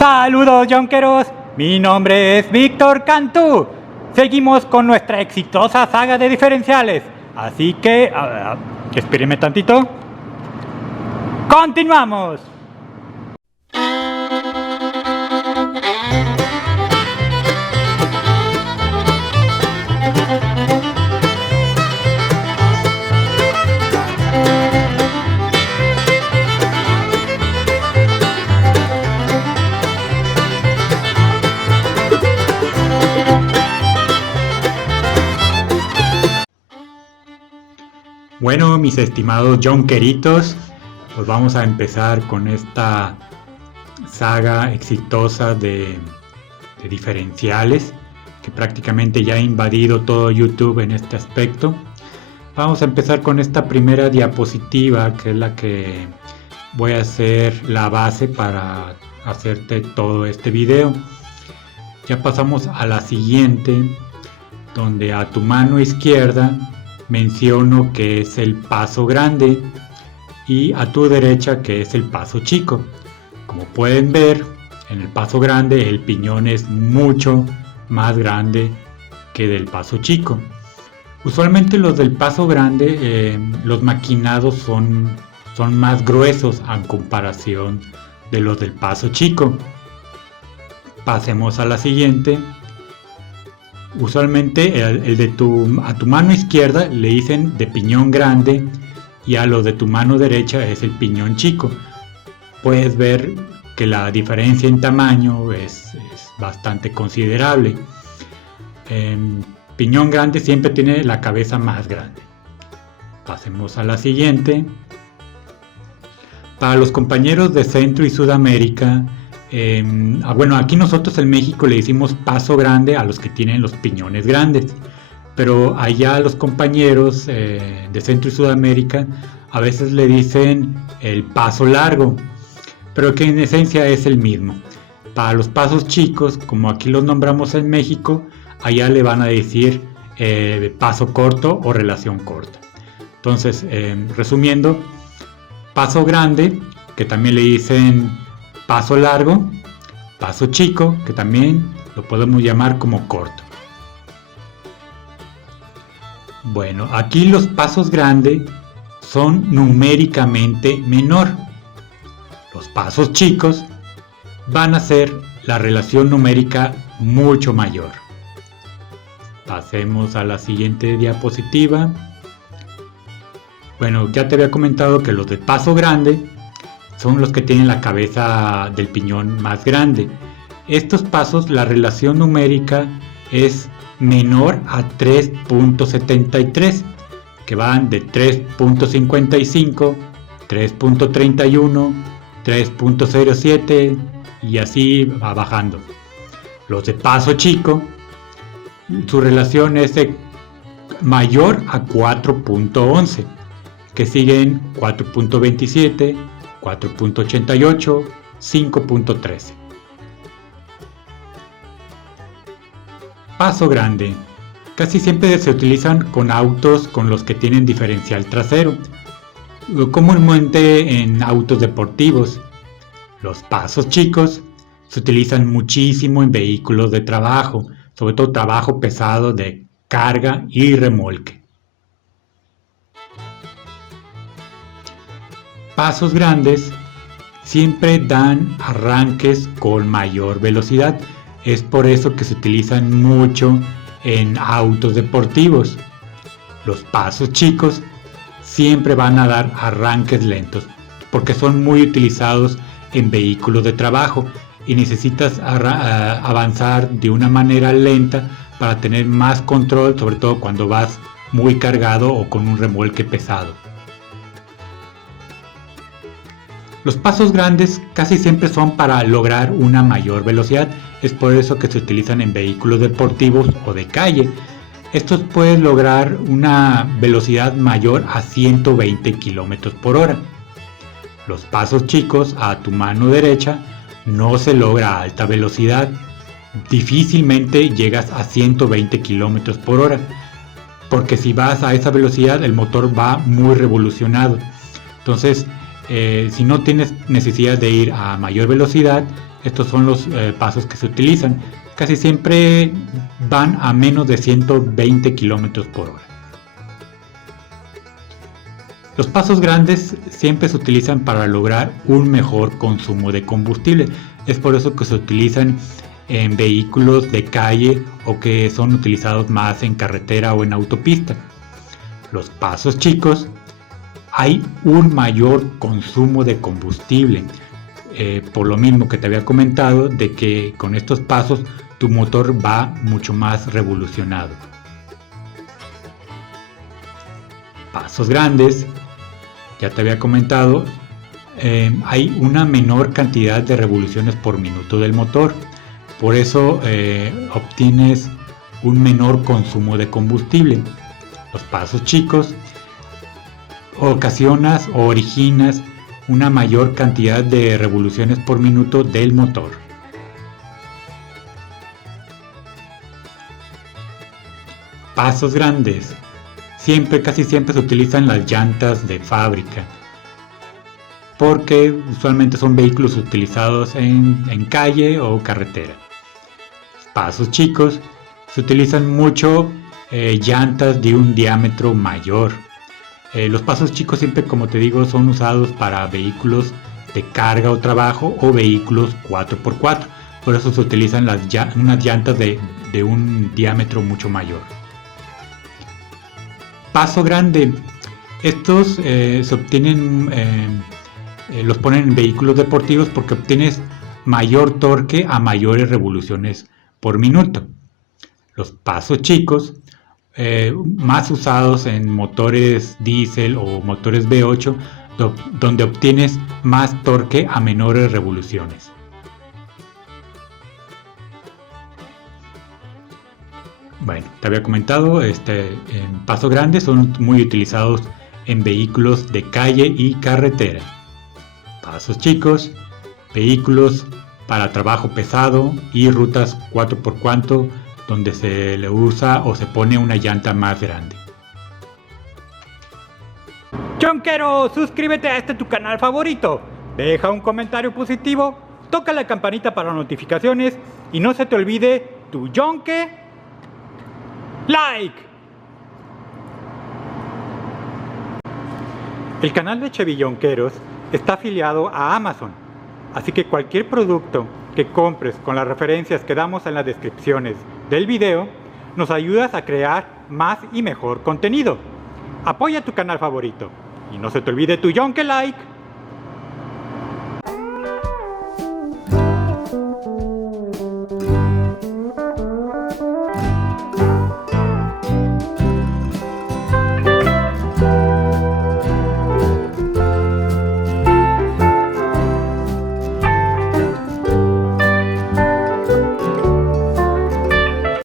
Saludos, yonkeros. Mi nombre es Víctor Cantú. Seguimos con nuestra exitosa saga de diferenciales. Así que, espérenme tantito. ¡Continuamos! Bueno, mis estimados yonkeritos, pues vamos a empezar con esta saga exitosa de diferenciales que prácticamente ya ha invadido todo YouTube en este aspecto. Vamos a empezar con esta primera diapositiva, que es la que voy a hacer la base para hacerte todo este video. Ya pasamos a la siguiente, donde a tu mano izquierda menciono que es el paso grande y a tu derecha que es el paso chico. Como pueden ver, en el paso grande el piñón es mucho más grande que del paso chico. Usualmente los del paso grande, los maquinados son más gruesos en comparación de los del paso chico. Pasemos a la siguiente. Usualmente a tu mano izquierda le dicen de piñón grande y a lo de tu mano derecha es el piñón chico. Puedes ver que la diferencia en tamaño es bastante considerable. Piñón grande siempre tiene la cabeza más grande. Pasemos a la siguiente. Para los compañeros de Centro y Sudamérica, bueno, aquí nosotros en México le decimos paso grande a los que tienen los piñones grandes, pero allá los compañeros de Centro y Sudamérica a veces le dicen el paso largo, pero que en esencia es el mismo. Para los pasos chicos, como aquí los nombramos en México, allá le van a decir paso corto o relación corta. Entonces, resumiendo, paso grande, que también le dicen paso largo, paso chico, que también lo podemos llamar como corto. Bueno, aquí los pasos grandes son numéricamente menor. Los pasos chicos van a ser la relación numérica mucho mayor. Pasemos a la siguiente diapositiva. Bueno, ya te había comentado que los de paso grande son los que tienen la cabeza del piñón más grande. Estos pasos, la relación numérica es menor a 3.73, que van de 3.55, 3.31, 3.07 y así va bajando. Los de paso chico, su relación es de mayor a 4.11, que siguen 4.27, 4.88, 5.13. Paso grande. Casi siempre se utilizan con autos con los que tienen diferencial trasero, comúnmente en autos deportivos. Los pasos chicos se utilizan muchísimo en vehículos de trabajo, sobre todo trabajo pesado de carga y remolque. Pasos grandes siempre dan arranques con mayor velocidad. Es por eso que se utilizan mucho en autos deportivos. Los pasos chicos siempre van a dar arranques lentos porque son muy utilizados en vehículos de trabajo y necesitas avanzar de una manera lenta para tener más control, sobre todo cuando vas muy cargado o con un remolque pesado. Los pasos grandes casi siempre son para lograr una mayor velocidad, es por eso que se utilizan en vehículos deportivos o de calle. Estos pueden lograr una velocidad mayor a 120 km por hora. Los pasos chicos a tu mano derecha no se logra alta velocidad, difícilmente llegas a 120 km por hora, porque si vas a esa velocidad el motor va muy revolucionado. Entonces, si no tienes necesidad de ir a mayor velocidad, estos son los pasos que se utilizan. Casi siempre van a menos de 120 kilómetros por hora. Los pasos grandes siempre se utilizan para lograr un mejor consumo de combustible. Es por eso que se utilizan en vehículos de calle o que son utilizados más en carretera o en autopista. Los pasos chicos, hay un mayor consumo de combustible. Por lo mismo que te había comentado, de que con estos pasos tu motor va mucho más revolucionado. Pasos grandes, ya te había comentado, hay una menor cantidad de revoluciones por minuto del motor. Por eso obtienes un menor consumo de combustible. Los pasos chicos ocasionas o originas una mayor cantidad de revoluciones por minuto del motor. Pasos grandes. Casi siempre se utilizan las llantas de fábrica, porque usualmente son vehículos utilizados en calle o carretera. Pasos chicos, se utilizan mucho llantas de un diámetro mayor. Los pasos chicos siempre, como te digo, son usados para vehículos de carga o trabajo o vehículos 4x4. Por eso se utilizan unas llantas de un diámetro mucho mayor. Paso grande. Estos se obtienen, los ponen en vehículos deportivos porque obtienes mayor torque a mayores revoluciones por minuto. Los pasos chicos, más usados en motores diésel o motores V8, donde obtienes más torque a menores revoluciones. Bueno, te había comentado, pasos grandes son muy utilizados en vehículos de calle y carretera. Pasos chicos, vehículos para trabajo pesado y rutas 4x4 donde se le usa o se pone una llanta más grande. Chonquero, suscríbete a tu canal favorito, deja un comentario positivo, toca la campanita para notificaciones y no se te olvide tu yonke like. El canal de Chevillonqueros está afiliado a Amazon, así que cualquier producto que compres con las referencias que damos en las descripciones del video, nos ayudas a crear más y mejor contenido. Apoya tu canal favorito y no se te olvide tu yonke like.